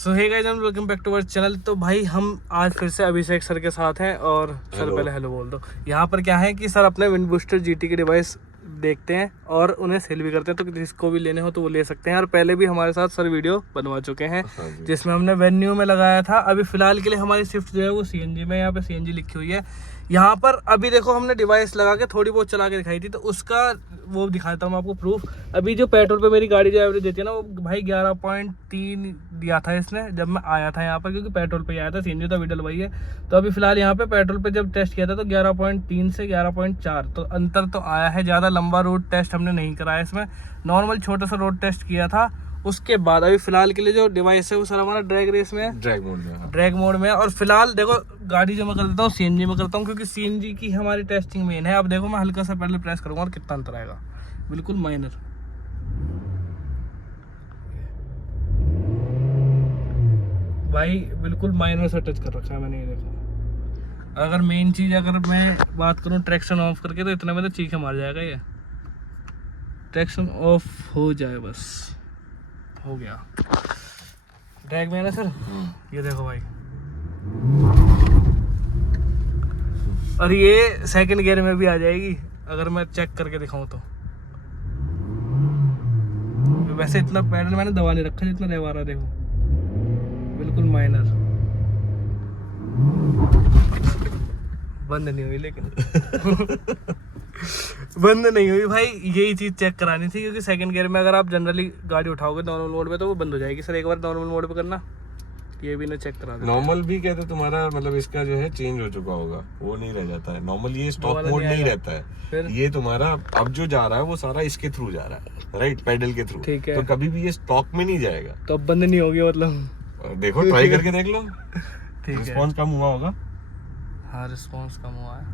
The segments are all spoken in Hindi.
So hey guys and welcome back to our channel. तो भाई हम आज फिर से अभिषेक सर के साथ हैं और सर पहले हेलो बोल दो। यहाँ पर क्या है कि सर अपने विंड बूस्टर जीटी के डिवाइस देखते हैं और उन्हें सेल भी करते हैं, तो जिसको भी लेने हो तो वो ले सकते हैं। और पहले भी हमारे साथ सर वीडियो बनवा चुके हैं जिसमें हमने वेन्यू में लगाया था। अभी फिलहाल के लिए हमारी स्विफ्ट जो है वो सीएनजी में, यहाँ पे सीएनजी लिखी हुई है। यहाँ पर अभी देखो हमने डिवाइस लगा के थोड़ी बहुत चला के दिखाई थी, तो उसका वो दिखाता हूँ मैं आपको प्रूफ। अभी जो पेट्रोल पे मेरी गाड़ी जो एवरेज देती है ना, वो भाई 11.3 दिया था इसने जब मैं आया था यहाँ पर, क्योंकि पेट्रोल पे आया था, सीएनजी तो अभी डलवाई है। तो अभी फिलहाल यहाँ पे पेट्रोल पे जब टेस्ट किया था तो 11.3 से 11.4, तो अंतर तो आया है। ज़्यादा लंबा रोड टेस्ट हमने नहीं कराया इसमें, नॉर्मल छोटा सा रोड टेस्ट किया था। उसके बाद अभी फिलहाल के लिए जो डिवाइस है वो सर हमारा ड्रैग रेस में है, ड्रैग मोड में है। और फिलहाल देखो गाड़ी जो मैं कर देता हूँ सीएनजी में करता हूँ, क्योंकि सीएनजी की हमारी टेस्टिंग मेन है। अब देखो मैं हल्का सा पहले प्रेस करूँगा और कितना अंतर आएगा, बिल्कुल माइनर। भाई बिल्कुल माइनर सा टच कर रखा है मैंने, ये देखो। अगर मेन चीज़ अगर मैं बात करूँ ट्रैक्शन ऑफ करके, तो इतने में तो चीखे मार जाएगा ये। ट्रैक्शन ऑफ हो जाए बस, हो गया। ड्रैग में है ना सर, ये देखो भाई। और ये सेकंड गियर में भी आ जाएगी अगर मैं चेक करके दिखाऊं तो। वैसे इतना पैडल मैंने दबा नहीं रखा जितना दबा रहा, देखो बिल्कुल माइनर। बंद नहीं हुई लेकिन बंद नहीं हुई भाई, यही चीज चेक करानी थी, क्योंकि सेकंड गियर में अगर आप जनरली गाड़ी उठाओगे नॉर्मल मोड पे तो वो बंद हो जाएगी। सर एक बार नॉर्मल मोड पे करना, ये भी ना चेक करा देते। नॉर्मल भी कहते तुम्हारा मतलब इसका जो है चेंज हो चुका होगा, वो नहीं रह जाता है नॉर्मल, ये स्टॉक मोड नहीं रहता है। फिर ये तुम्हारा अब जो जा रहा है वो सारा इसके थ्रू जा रहा है, राइट, पेडल के थ्रू। ठीक है, तो कभी भी ये स्टॉक में नहीं जाएगा, तो अब बंद नहीं होगी मतलब। देखो ट्राई करके देख लो, ठीक है। रिस्पॉन्स कम हुआ होगा। हाँ रिस्पॉन्स कम हुआ है,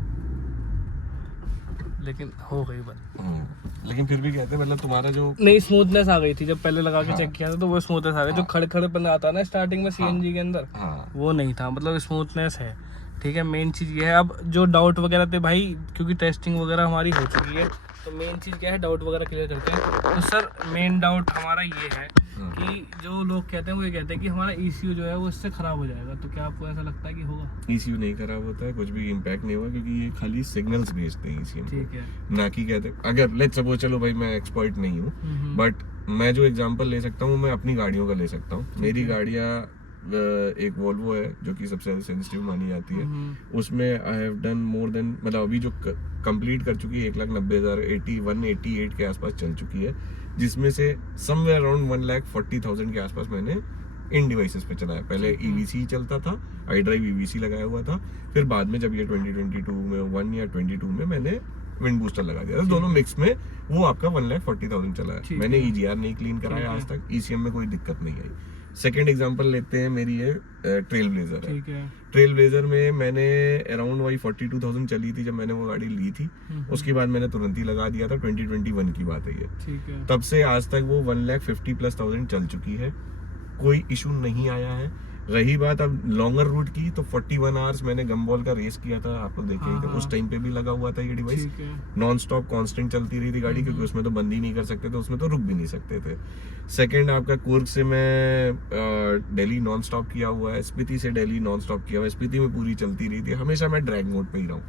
लेकिन हो गई बंद। लेकिन फिर भी कहते हैं मतलब तुम्हारा जो नहीं स्मूथनेस आ गई थी जब पहले लगा के चेक किया था, तो वो स्मूथनेस आ गई। जो खड़े खड़े पन आता है ना स्टार्टिंग में सीएनजी के अंदर, वो नहीं था, मतलब स्मूथनेस है। ठीक है, मेन चीज़ ये है। अब जो डाउट वगैरह थे भाई, क्योंकि टेस्टिंग वगैरह हमारी हो चुकी है, तो मेन चीज़ क्या है, डाउट वगैरह क्लियर करते हैं। तो सर मेन डाउट हमारा ये है कि जो लोग कहते हैं वो ये कहते हैं कि हमारा ECU जो है वो इससे ख़राब हो जाएगा, तो क्या आपको ऐसा लगता है कि होगा? ECU नहीं खराब होता है, कुछ भी इम्पैक्ट नहीं हुआ, क्योंकि ये खाली सिग्नल्स भेजते हैं ECM। ठीक है, ना कि कहते अगर लेट्स सपोज, चलो भाई मैं एक्सपर्ट नहीं हूँ, बट मैं जो एग्जांपल ले सकता हूँ मैं अपनी गाड़ियों का ले सकता हूँ। मेरी गाड़ियाँ एक वोल्वो है जो कि सबसे ज्यादा सेंसिटिव मानी जाती है। उसमें I have done more than, मतलब अभी जो कंप्लीट कर चुकी है 1,90,000, 188 के आसपास चल चुकी है, जिसमें से समवेयर अराउंड 1,40,000 के आसपास मैंने इन डिवाइसेस पे चलाया। पहले EVC चलता था, iDrive EVC लगाया हुआ था, फिर बाद में जब ये 2022 में 1 या 22 में मैंने विंड बूस्टर लगा दिया था। दोनों मिक्स में वो आपका 1,40,000 चला है। मैंने EGR नहीं क्लीन कराया आज तक, ECM में कोई दिक्कत नहीं आई। सेकेंड एग्जांपल लेते हैं, मेरी ये ट्रेल ब्लेजर है। ट्रेल ब्लेजर में मैंने अराउंड वही 42,000 चली थी जब मैंने वो गाड़ी ली थी। उसके बाद मैंने तुरंत ही लगा दिया था, 2021 की बात है ये। तब से आज तक वो 1,50,000+ चल चुकी है, कोई इशू नहीं आया है। रही बात अब लॉन्गर रूट की, तो 41 आवर्स मैंने गम्बॉल का रेस किया था, आपको देखेंगे। उस टाइम पे भी लगा हुआ था ये डिवाइस, नॉन स्टॉप कांस्टेंट चलती रही थी गाड़ी, क्योंकि उसमें तो बंद ही नहीं कर सकते थे, उसमें तो रुक भी नहीं सकते थे। सेकंड आपका कुर्ग से मैं दिल्ली नॉन स्टॉप किया हुआ है, स्पीति से दिल्ली नॉन स्टॉप किया हुआ है, स्पीति में पूरी चलती रही थी। हमेशा मैं ड्रैग मोड पे ही रहा हूँ,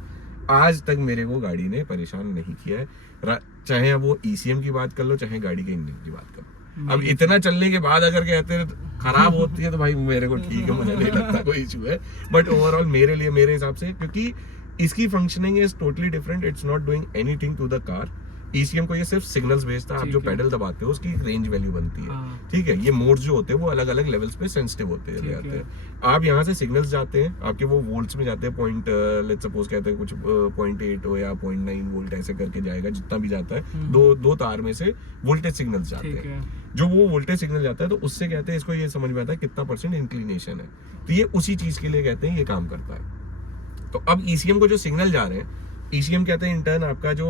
आज तक मेरे को गाड़ी ने परेशान नहीं किया है। चाहे अब वो ECM की बात कर लो, चाहे गाड़ी के इंजन की बात कर लो। अब इतना चलने के बाद अगर कहते हैं खराब होती है, तो भाई मेरे को ठीक है, मुझे नहीं लगता कोई इशू है। बट ओवरऑल मेरे लिए, मेरे हिसाब से, क्योंकि इसकी functioning is totally different, it's not doing anything to the car. ECM को ये सिर्फ सिग्नल्स भेजता है, आप जो पेडल दबाते हो उसकी एक रेंज वैल्यू बनती है। ठीक है, ये मोड्स जो होते हैं वो अलग अलग लेवल्स पे सेंसिटिव होते हैं। आप यहाँ से सिग्नल्स जाते हैं, आपके वो वोल्ट्स में जाते हैं, पॉइंट लेट्स सपोज कहते हैं कुछ 0.8 हो या 0.9 वोल्ट, ऐसे करके जाएगा, जितना भी जाता है। दो तार में से वोल्टेज सिग्नल्स जाते हैं। जो वो वोल्टेज सिग्नल जाता है, तो उससे कहते हैं, इसको ये समझ में आता है कितना % इंक्लिनेशन है, तो ये उसी चीज के लिए कहते हैं ये काम करता है। तो अब ECM को जो सिग्नल जा रहे हैं, ECM कहते हैं इंटर्न आपका जो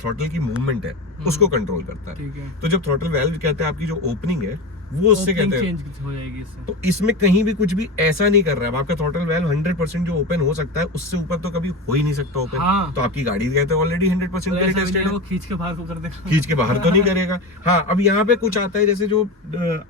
थ्रॉटल की मूवमेंट है उसको कंट्रोल करता है। तो जब थ्रॉटल वाल्व कहते हैं आपकी जो ओपनिंग है वो उससे कहते हैं चेंज हो जाएगी इससे। तो इसमें कहीं भी कुछ भी ऐसा नहीं कर रहा है। अब आपका थ्रॉटल वाल्व 100% जो ओपन हो सकता है उससे ऊपर तो कभी हो ही नहीं सकता ओपन। हाँ। तो आपकी गाड़ी कहते हैं ऑलरेडी 100% के लिए टेस्टेड है, वो खींच के बाहर को कर देगा, खींच के बाहर तो नहीं करेगा। हाँ, अब यहाँ पे कुछ आता है जैसे जो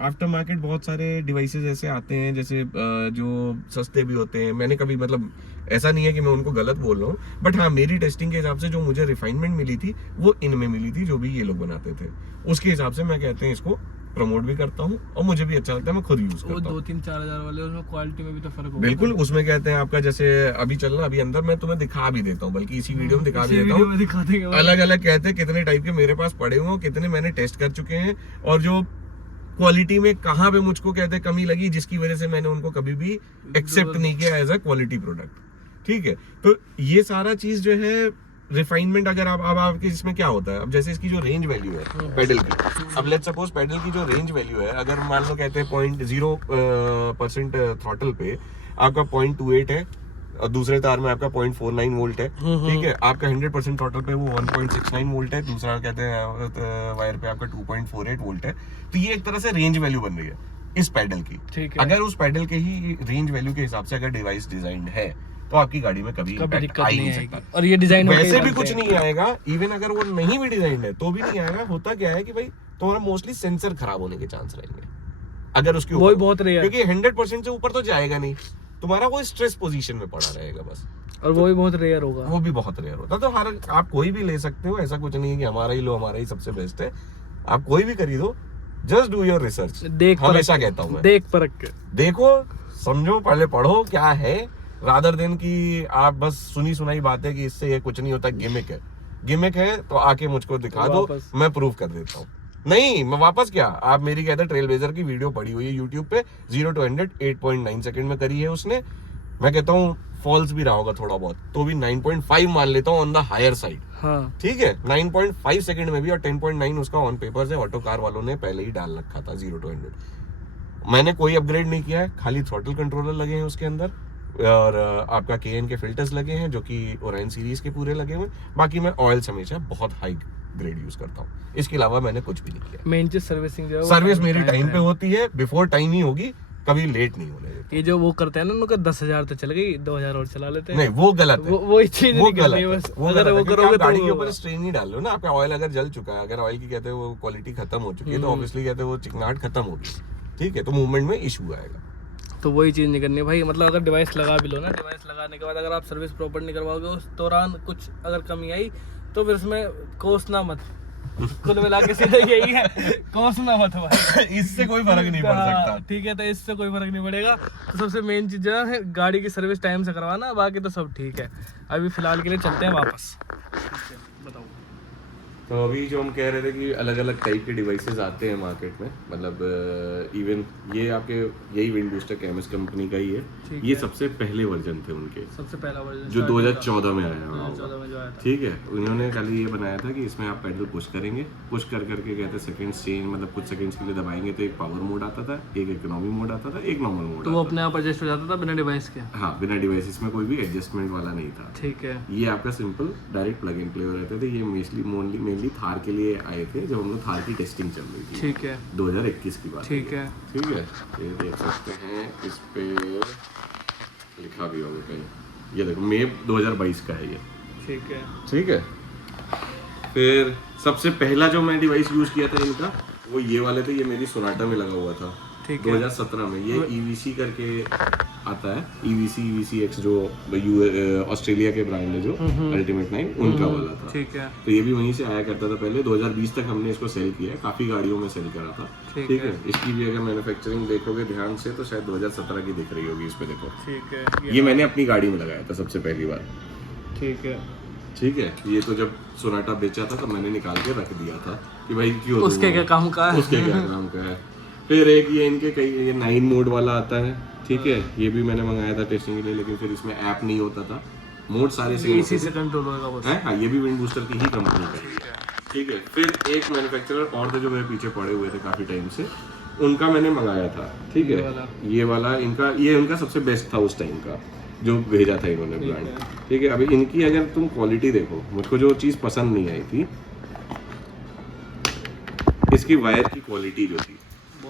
आफ्टर मार्केट बहुत सारे डिवाइसेस ऐसे आते हैं जैसे जो सस्ते भी होते हैं। मैंने कभी मतलब ऐसा नहीं है कि मैं उनको गलत बोल रहा हूँ, बट हाँ मेरी टेस्टिंग के हिसाब से जो मुझे रिफाइनमेंट मिली थी वो इनमें मिली थी, जो भी ये लोग बनाते थे उसके हिसाब से मैं कहते हैं इसको प्रमोट भी करता हूँ और मुझे भी अच्छा लगता है, मैं खुद यूज करता हूँ। 2-3-4 हजार वाले उसमें क्वालिटी में भी तो फर्क होगा। बिल्कुल, उसमें कहते हैं आपका जैसे अभी चलना, अभी अंदर मैं तुम्हें दिखा भी देता हूँ, बल्कि इसी वीडियो में दिखा भी देता हूँ। अलग अलग कहते हैं कितने टाइप के मेरे पास पड़े हुए, कितने मैंने टेस्ट कर चुके हैं और जो क्वालिटी में कहाँ पे मुझको कहते हैं कमी लगी, जिसकी वजह से मैंने उनको कभी भी एक्सेप्ट नहीं किया एज अ क्वालिटी प्रोडक्ट। ठीक है, तो ये सारा चीज जो है रिफाइनमेंट अगर आप अब आपके इसमें क्या होता है, अब जैसे इसकी जो रेंज वैल्यू है पेडल की, अब लेट्स सपोज पेडल की जो रेंज वैल्यू है, अगर मान लो कहते हैं 0.0% थ्रॉटल पे आपका 0.28 है और दूसरे तार में आपका 0.49 वोल्ट है। ठीक है, आपका 100% थ्रॉटल पे वो 1.69 वोल्ट है, दूसरा कहते हैं वायर पे आपका 2.48 वोल्ट है। तो ये एक तरह से रेंज वैल्यू बन रही है इस पेडल की। ठीक है, अगर उस पेडल के ही रेंज वैल्यू के हिसाब से अगर डिवाइस डिजाइन है तो आपकी गाड़ी में कभी दिक्कत आ ही नहीं आएगी। सकता। और ये डिजाइन वैसे भी कुछ नहीं आएगा, इवन अगर वो नहीं भी डिजाइन है तो भी नहीं आएगा। होता क्या है कि भाई तुम्हारा मोस्टली सेंसर खराब होने के चांस रहेंगे अगर उसके ऊपर, बहुत रेयर, क्योंकि 100% से ऊपर तो जाएगा नहीं, तुम्हारा वो स्ट्रेस पोजीशन में पड़ा रहेगा बस, और वो भी बहुत रेयर होगा। वो भी बहुत रेयर होता है। तो हर आप कोई भी ले सकते हो, ऐसा कुछ नहीं है कि हमारा ही लो, हमारा ही सबसे बेस्ट है। आप कोई भी खरीदो, जस्ट डू योर रिसर्च। हमेशा कहता हूँ मैं, देख परख के देखो, समझो, पहले पढ़ो क्या है, रादर देन कि आप बस सुनी सुनाई बातें कि इससे ये कुछ नहीं होता, गिमिक है तो आके मुझको दिखा दो, मैं प्रूव कर देता हूँ। नहीं, मैं वापस क्या, आप मेरी कहते ट्रेल ब्लेजर की वीडियो पड़ी हुई है यूट्यूब पे, 0 to 100 8.9 सेकंड में करी है उसने। मैं कहता हूँ फॉल्स भी रहा होगा थोड़ा बहुत, तो भी 9.5 मान लेता हूँ ऑन द हायर साइड। हाँ। ठीक है, 9.5 सेकंड में भी, और 10.9 उसका ऑन पेपर से ऑटो कार वालों ने पहले ही डाल रखा था 0 to 100। मैंने कोई अपग्रेड नहीं किया है, खाली थ्रॉटल कंट्रोलर लगे हैं उसके अंदर और आपका KN के फिल्टर्स लगे हैं जो कि ओराइन सीरीज के पूरे लगे हुए। बाकी मैं ऑयल हमेशा बहुत हाई ग्रेड यूज करता हूँ, इसके अलावा मैंने कुछ भी नहीं किया। मेन चीज सर्विसिंग जो है, सर्विस मेरी टाइम पे होती है, बिफोर टाइम ही होगी, कभी लेट नहीं होने देता। ये जो वो करते हैं ना, उनका 10,000 तो चल गई, 2,000 और चला लेते हैं। नहीं, वो गलत है, वो चीज नहीं करनी है बस। अगर वो करोगे तो गाड़ी के ऊपर स्ट्रेन नहीं डाल लो ना। आपका ऑयल अगर जल चुका है, अगर ऑयल की कहते हैं वो क्वालिटी खत्म हो चुकी है, तो ऑब्वियसली कहते हैं वो चिकनाहट खत्म होगी। ठीक है, तो मूवमेंट में इशू आएगा। तो वही चीज़ नहीं करनी है भाई। मतलब अगर डिवाइस लगा भी लो ना, डिवाइस लगाने के बाद अगर आप सर्विस प्रॉपर नहीं करवाओगे, उस दौरान कुछ अगर कमी आई तो फिर उसमें कोसना मत। कुल मिला के सीधे यही है, कोसना मत भाई। इससे कोई फर्क नहीं पड़ सकता। ठीक है, तो इससे कोई फर्क नहीं पड़ेगा। तो सबसे मेन चीज जो है गाड़ी की सर्विस टाइम से करवाना, बाकी तो सब ठीक है। अभी फिलहाल के लिए चलते हैं वापस। बताओ। तो अभी जो हम कह रहे थे कि अलग अलग टाइप के डिवाइसेस आते हैं मार्केट में, मतलब इवन ये आपके यही विंड बूस्टर कैमस कंपनी का ही है। ये सबसे पहले वर्जन थे उनके, सबसे पहला वर्जन जो 2014 में आया। ठीक है, उन्होंने खाली ये बनाया था कि इसमें आप पेडल पुश करेंगे, पुश कर करके कहते सेकंड्स चेंज, मतलब कुछ सेकंड्स के लिए दबाएंगे तो एक पावर मोड आता था, एक इकोनॉमी मोड आता था, एक नॉर्मल मोड। तो वो अपने आप एडजस्ट हो जाता था बिना डिवाइस के? हाँ, बिना डिवाइस, इसमें कोई भी एडजस्टमेंट वाला नहीं था। ठीक है, ये आपका simple direct plug in play हो रहते थे। ये मेनली थार के लिए आए थे जब हम लोग थार की टेस्टिंग चल रही थी। ठीक है, 2021 की बात। ठीक है, ये देख सकते हैं, इस पे लिखा भी होगा कहीं, ये देखो मई 2022 का है ये। ठीक है, फिर सबसे पहला जो मैं डिवाइस यूज किया था इनका, वो ये वाले थे। ये मेरी सोनाटा में लगा हुआ था 2017 में। ये EVC करके आता है, EVC X, जो ऑस्ट्रेलिया के ब्रांड है, जो अल्टीमेट 9 उनका वाला था। ठीक है, तो ये भी वहीं से आया करता था पहले। 2020 तक हमने इसको सेल किया है, काफी गाड़ियों में सेल करा था। ठीक है, इसकी भी अगर मैन्युफैक्चरिंग देखोगे ध्यान से तो शायद 2017 की दिख रही होगी इस पे, देखो। ठीक है, ये मैंने अपनी गाड़ी में लगाया था सबसे पहली बार। ठीक है, ये तो जब सोनाटा बेचा था तो मैंने निकाल के रख दिया था कि भाई क्यों, उसके क्या काम का है। फिर एक ये इनके कई ये 9 मोड वाला आता है। ठीक है, ये भी मैंने मंगाया था टेस्टिंग के लिए, लेकिन फिर इसमें ऐप नहीं होता था, मोड सारे इसी से कंट्रोल होगा बस। हाँ, ये भी विंड बूस्टर की ही कंपनी का है। ठीक है, फिर एक मैन्युफैक्चरर और थे जो मेरे पीछे पड़े हुए थे काफी टाइम से, उनका मैंने मंगाया था। ठीक है, ये वाला इनका सबसे बेस्ट था उस टाइम का, जो भेजा था इन्होंने ब्रांड। ठीक है, अभी इनकी अगर तुम क्वालिटी देखो, मुझको जो चीज़ पसंद नहीं आई थी, इसकी वायर की क्वालिटी जो थी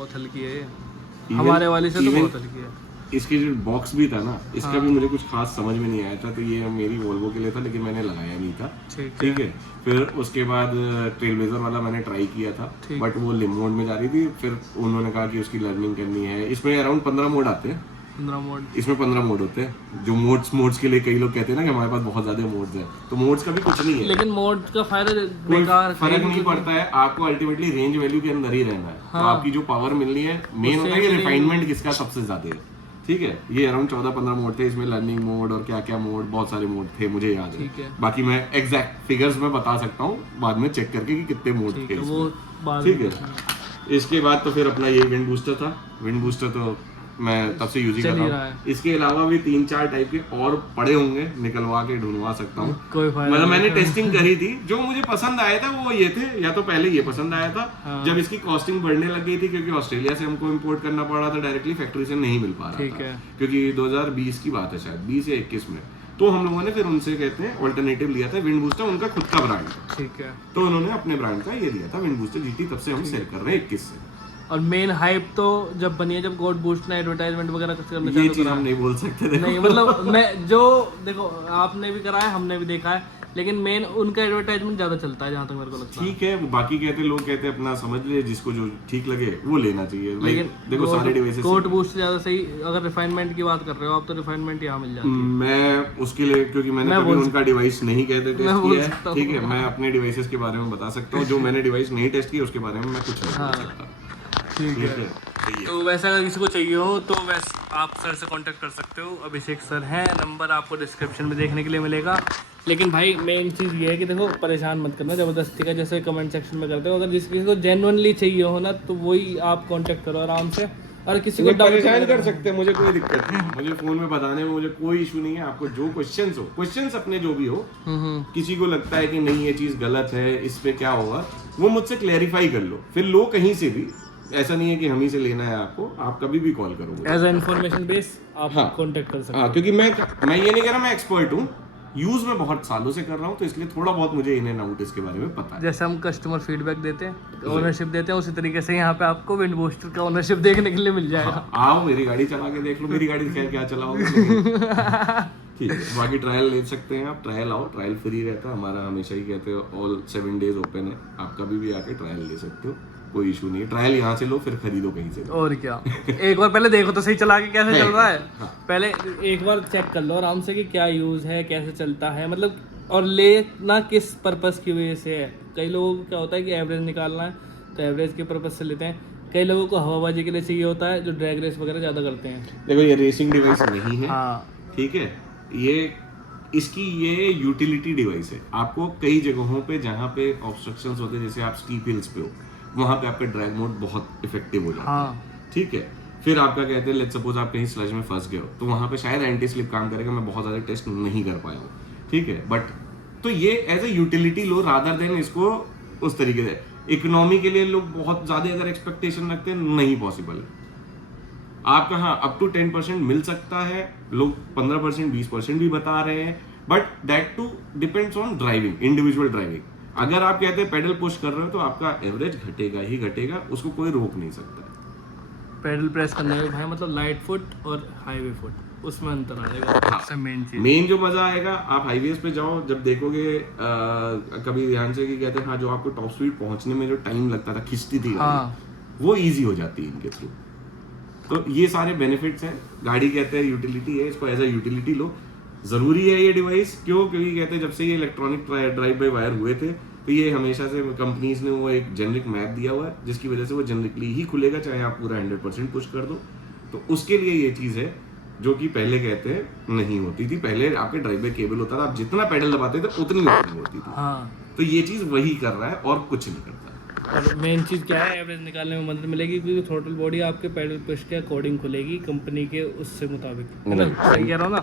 बहुत हल्की है ये, हमारे वाली से तो बहुत हल्की है। इसके जो बॉक्स भी था ना, इसका भी मुझे कुछ खास समझ में नहीं आया था, तो ये मेरी वोल्वो के लिए था लेकिन मैंने लगाया नहीं था। ठीक है। फिर उसके बाद ट्रेलब्लेजर वाला मैंने ट्राई किया था, बट वो लिम मोड में जा रही थी। फिर उन्होंने कहा कि उसकी लर्निंग करनी है। इसमें अराउंड 15 मोड आते हैं। 15 मोड, इसमें 15 मोड होते हैं। जो मोड्स के लिए कई लोग कहते हैं ना कि हमारे पास बहुत ज्यादा मोड्स हैं, तो मोड्स का भी कुछ नहीं है। लेकिन मोड का फायदा कोई फर्क नहीं पड़ता है, आपको अल्टीमेटली रेंज वैल्यू के अंदर ही रहना है। तो आपकी जो पावर मिलनी है, मेन होता है कि रिफाइनमेंट किसका सबसे ज्यादा है। ठीक है। ये अराउंड 14-15 मोड थे इसमें, लर्निंग मोड और क्या क्या मोड, बहुत सारे मोड थे, मुझे याद है। बाकी मैं एग्जैक्ट फिगर्स में बता सकता हूँ बाद में चेक करके कि कितने मोड थे इसमें। ठीक है। इसके बाद तो फिर अपना ये विंड बूस्टर था। विंड बूस्टर तो मैं तब से यूज ही कर रहा हूँ। इसके अलावा भी 3-4 टाइप के और पड़े होंगे, निकलवा के ढूंढवा सकता हूँ। मतलब मैंने टेस्टिंग करी थी, जो मुझे पसंद आया था वो ये थे। या तो पहले ये पसंद आया था, जब इसकी कॉस्टिंग बढ़ने लग गई थी क्योंकि ऑस्ट्रेलिया से हमको इम्पोर्ट करना पड़ रहा था, डायरेक्टली फैक्ट्री से नहीं मिल पा रहा था, क्योंकि 2020 की बात है शायद, 20 या 21 में। तो हम लोगों ने फिर उनसे कहते हैं ऑल्टरनेटिव लिया था विंड बूस्टर, उनका खुद का ब्रांड था। ठीक है। तो उन्होंने अपने ब्रांड का ये दिया था विंड बूस्टर जीटी, तब से हम सेल कर रहे हैं 21 से। और मेन हाइप तो जब बनी है, जब गॉड बूस्ट ने एडवर्टाइजमेंट वगैरह करना ये चीज हम नहीं बोल सकते। नहीं मतलब मैं जो देखो, आपने भी कराया, हमने भी देखा है, लेकिन मेन उनका एडवर्टाइजमेंट ज्यादा चलता है जहाँ तक मेरे को लगता है। ठीक है, बाकी कहते लोग कहते हैं अपना समझ ले, जिसको जो ठीक लगे वो लेना चाहिए। लेकिन देखो सारे डिवाइसेस गॉड बूस्ट ज्यादा सही। अगर रिफाइनमेंट की बात कर रहे हो आप, तो रिफाइनमेंट यहाँ मिल जाती है। मैं उसके लिए, क्योंकि मैंने कभी उनका डिवाइस नहीं कहते टेस्ट किया है, ठीक है, मैं अपने डिवाइसेस के बारे में बता सकता हूँ। जो मैंने डिवाइस नहीं टेस्ट किया उसके बारे में मैं कुछ नहीं बोल सकता। ठीक है। तो वैसे अगर किसी को चाहिए हो तो वैसे आप सर से कांटेक्ट कर सकते हो। अभिषेक सर हैं, नंबर आपको डिस्क्रिप्शन में देखने के लिए मिलेगा। लेकिन भाई मेन चीज़ ये है कि देखो, परेशान मत करना ज़बरदस्ती का, जैसे कमेंट सेक्शन में करते हो। अगर किसी को जेन्युइनली चाहिए हो ना, तो वही आप कांटेक्ट करो आराम से। और किसी को परेशान कर सकते हैं, मुझे कोई दिक्कत नहीं, मुझे फोन में बताने में मुझे कोई इशू नहीं है। आपको जो क्वेश्चंस हो, क्वेश्चंस अपने जो भी हो, किसी को लगता है कि नहीं ये चीज़ गलत है, इस पे क्या होगा, वो मुझसे क्लैरिफाई कर लो। फिर लो कहीं से भी, ऐसा नहीं है कि हम ही से लेना है आपको, आप कभी भी कॉल करोगे एज इन्फॉर्मेशन बेस आप कांटेक्ट कर सकते हो। क्योंकि मैं ये नहीं कह रहा मैं एक्सपर्ट हूँ, यूज में बहुत सालों से कर रहा हूँ, तो इसलिए थोड़ा बहुत मुझे इन एंड आउट इसके बारे में पता है। जैसे हम कस्टमर फीडबैक देते हैं, ओनरशिप देते हैं, उसी तरीके से यहाँ पे आपको विंड बूस्टर का ओनरशिप देखने के लिए मिल जाएगा। आओ मेरी गाड़ी चला के देख लो, मेरी गाड़ी खैर क्या चलाओगे। ठीक है। बाकी ट्रायल ले सकते हैं आप, ट्रायल आओ, ट्रायल फ्री रहता है हमारा, हमेशा ही कहते हो ऑल 7 days ओपन है, आप कभी भी आके ट्रायल ले सकते हो, कोई इशू नहीं है। ट्रायल यहाँ से लो, फिर खरीदो कहीं से। और क्या, एक बार पहले देखो तो सही चला के कैसे चल रहा है। पहले एक बार चेक कर लो आराम से कि क्या यूज है, कैसे चलता है, मतलब, और लेना किस पर्पस की वजह से है। कई लोगों को क्या होता है कि एवरेज निकालना है, तो एवरेज के पर्पस से लेते हैं। कई लोगों को हवाबाजी के लिए चाहिए होता है, जो ड्रैग रेस वगैरह ज्यादा करते हैं। देखो ये रेसिंग डिवाइस नहीं है, हाँ ठीक है, ये यूटिलिटी डिवाइस है। आपको कई जगहों पे जहाँ पे ऑब्स्ट्रक्शंस होते हैं, जैसे आप स्टीप हिल्स पे हो, वहाँ पे आपका ड्रैग मोड बहुत इफेक्टिव हो जाता है। ठीक है। फिर आपका कहते हैं लेट्स सपोज आप कहीं स्लज में फंस गए हो, तो वहाँ पे शायद एंटी स्लिप काम करेगा, मैं बहुत ज़्यादा टेस्ट नहीं कर पाया हूँ, ठीक है, बट तो ये एज ए यूटिलिटी लो रादर देन इसको उस तरीके से। इकोनॉमी के लिए लोग बहुत ज़्यादा अगर एक्सपेक्टेशन रखते हैं, नहीं पॉसिबल है। आपका हाँ अप टू 10% मिल सकता है, लोग 15% 20% भी बता रहे हैं, but that too depends on driving, individual driving. अगर आप कहते हैं पेडल पुश कर रहे हो, तो आपका एवरेज घटेगा ही घटेगा, उसको कोई रोक नहीं सकता। पेडल प्रेस करने में भाई मतलब लाइट फुट और हाईवे फुट, उसमें अंतर आएगा। सबसे मेन चीज, मेन जो मजा आएगा, आप हाईवेज पे जाओ, जब देखोगे कभी ध्यान से कि कहते हैं हाँ, जो आपको टॉप स्पीड पहुंचने में जो टाइम लगता था, खिंचती थी गाड़ी, वो इजी हो जाती है इनके थ्रू। तो ये सारे बेनिफिट्स हैं। गाड़ी कहते हैं यूटिलिटी है, इसको एज ए यूटिलिटी लो। जरूरी है ये डिवाइस, क्यों? क्योंकि कहते हैं जब से ये इलेक्ट्रॉनिक ड्राइव बाय वायर हुए थे, तो ये हमेशा से कंपनीज ने वो एक जेनरिक मैप दिया हुआ है, जिसकी वजह से वो जेनरिकली ही खुलेगा, चाहे आप पूरा 100% पुश कर दो। तो उसके लिए ये चीज़ है, जो कि पहले कहते हैं नहीं होती थी। पहले आपके ड्राइव बाय केबल होता था, आप जितना पेडल दबाते थे उतनी ओपनिंग होती थी। तो ये चीज़ वही कर रहा है और कुछ नहीं करता। और मेन चीज़ क्या है, एवरेज निकालने में मदद मिलेगी, क्योंकि थ्रोटल बॉडी आपके पेडल पुश के अकॉर्डिंग खुलेगी, कंपनी के उससे मुताबिक। सही कह रहा हूँ ना?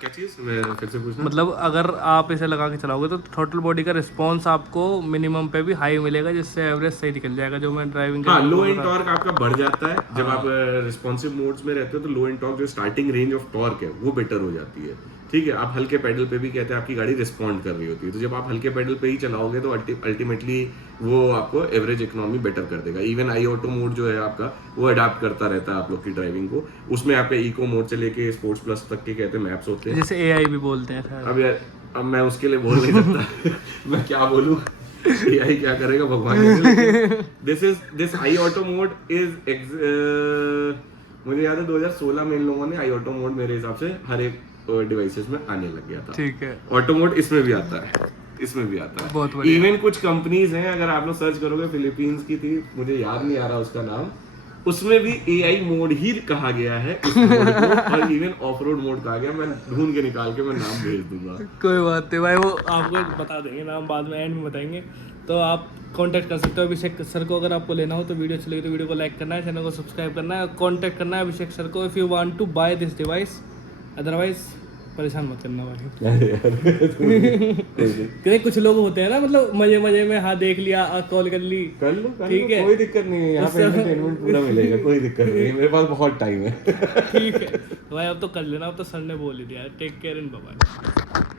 क्या चीज़ फिर से पूछना? मतलब अगर आप इसे लगा के चलाओगे तो थ्रोटल बॉडी का रिस्पांस आपको मिनिमम पे भी हाई मिलेगा, जिससे एवरेज सही निकल जाएगा। जो मैं ड्राइविंग लो एंड टॉर्क आपका बढ़ जाता है जब आप रिस्पॉन्सिव मोड्स में रहते हो, तो लो एंड टॉर्क जो स्टार्टिंग रेंज ऑफ टॉर्क है वो बेटर हो जाती है। ठीक है, आप हल्के पेडल पे भी कहते हैं आपकी गाड़ी रिस्पॉन्ड कर रही होती है, तो जब आप हल्के पेडल पे ही चलाओगे तो अल्टीमेटली वो आपको एवरेज इकोनॉमी बेटर कर देगा। इवन आई ऑटो मोड जो है आपका वो अडाप्ट करता रहता है आप लोग की ड्राइविंग को, उसमें आपके इको मोड से लेके स्पोर्ट्स प्लस तक के कहते हैं मैप्स होते हैं, जैसे AI भी बोलते हैं सर। अब यार अब मैं उसके लिए बोल नहीं सकता मैं क्या बोलूं, AI क्या करेगा भगवान जाने। This I auto mode is मुझे याद है 2016 में इन लोगों ने आई ऑटो मोड मेरे हिसाब से हर एक डिवाइसेस में आने लग गया था। ठीक है, ऑटो मोड इसमें भी आता है, इसमें भी आता है। बहुत बढ़िया। इवन कुछ कंपनीज हैं, अगर आप लोग सर्च करोगे, फिलीपींस की थी, मुझे याद नहीं आ रहा उसका नाम, उसमें भी AI मोड ही कहा गया है उस मोड को, और इवन ऑफ रोड मोड कहा गया। मैं ढूंढ के निकाल के मैं नाम भेज दूंगा। कोई बात नहीं भाई, वो आपको बता देंगे नाम, बाद में एंड में बताएंगे। तो आप कांटेक्ट कर सकते हो अभिषेक सर को, अगर आपको लेना हो तो। वीडियो अच्छी लगी तो वीडियो को लाइक करना है, चैनल को सब्सक्राइब करना है, कांटेक्ट करना है अभिषेक सर को if you want to buy this device. Otherwise परेशान मत करना भाई। क्योंकि कुछ लोग होते हैं ना, मतलब मजे मजे में हाँ देख लिया, कॉल कर ली, कर लो ठीक है, कोई दिक्कत नहीं है, यहाँ पे एंटरटेनमेंट पूरा मिलेगा, कोई दिक्कत नहीं है, मेरे पास बहुत टाइम है। ठीक है भाई, अब तो कर लेना, अब तो सर ने बोल ही दिया। Take care and bye bye.